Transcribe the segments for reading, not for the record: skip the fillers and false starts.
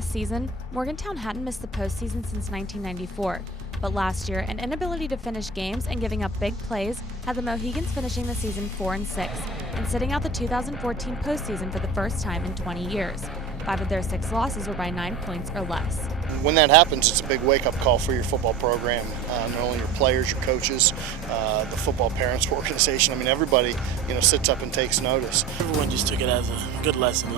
last season, Morgantown hadn't missed the postseason since 1994, but last year, an inability to finish games and giving up big plays had the Mohegans finishing the season 4-6 and sitting out the 2014 postseason for the first time in 20 years. 5 of their 6 losses were by 9 points or less. When that happens, it's a big wake-up call for your football program, not only your players, your coaches, the football parents organization. I mean, everybody, sits up and takes notice. Everyone just took it as a good lesson,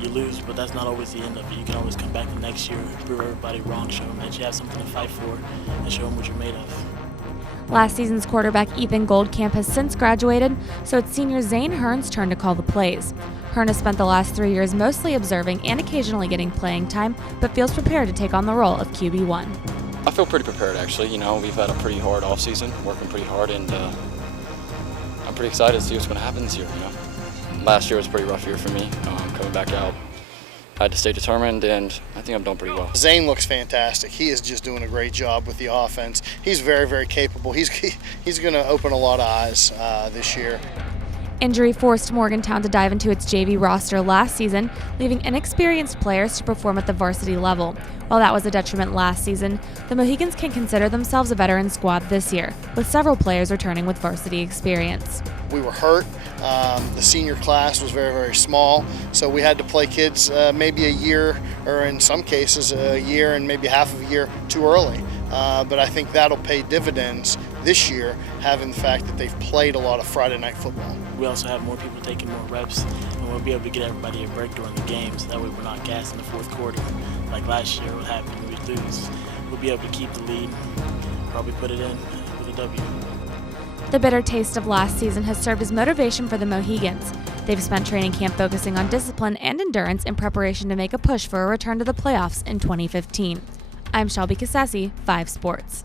you lose, but that's not always the end of it. You can always come back the next year, prove everybody wrong, show them that you have something to fight for, and show them what you're made of. Last season's quarterback Ethan Goldcamp has since graduated, so it's senior Zane Hearn's turn to call the plays. Hearn has spent the last 3 years mostly observing and occasionally getting playing time, but feels prepared to take on the role of QB1. I feel pretty prepared, actually. We've had a pretty hard offseason, working pretty hard, and I'm pretty excited to see what's going to happen this year. Last year was a pretty rough year for me, coming back out. I had to stay determined, and I think I'm doing pretty well. Zane looks fantastic. He is just doing a great job with the offense. He's very, very capable. He's going to open a lot of eyes this year. Injury forced Morgantown to dive into its JV roster last season, leaving inexperienced players to perform at the varsity level. While that was a detriment last season, the Mohegans can consider themselves a veteran squad this year, with several players returning with varsity experience. We were hurt. The senior class was very, very small, so we had to play kids maybe a year, or in some cases a year and maybe half of a year too early. But I think that'll pay dividends this year, having the fact that they've played a lot of Friday night football. We also have more people taking more reps, and we'll be able to get everybody a break during the games. That way we're not gassed in the fourth quarter. Like last year, what happened when we lose. We'll be able to keep the lead, probably put it in with a W. The bitter taste of last season has served as motivation for the Mohegans. They've spent training camp focusing on discipline and endurance in preparation to make a push for a return to the playoffs in 2015. I'm Shelby Cassasi, 5 Sports.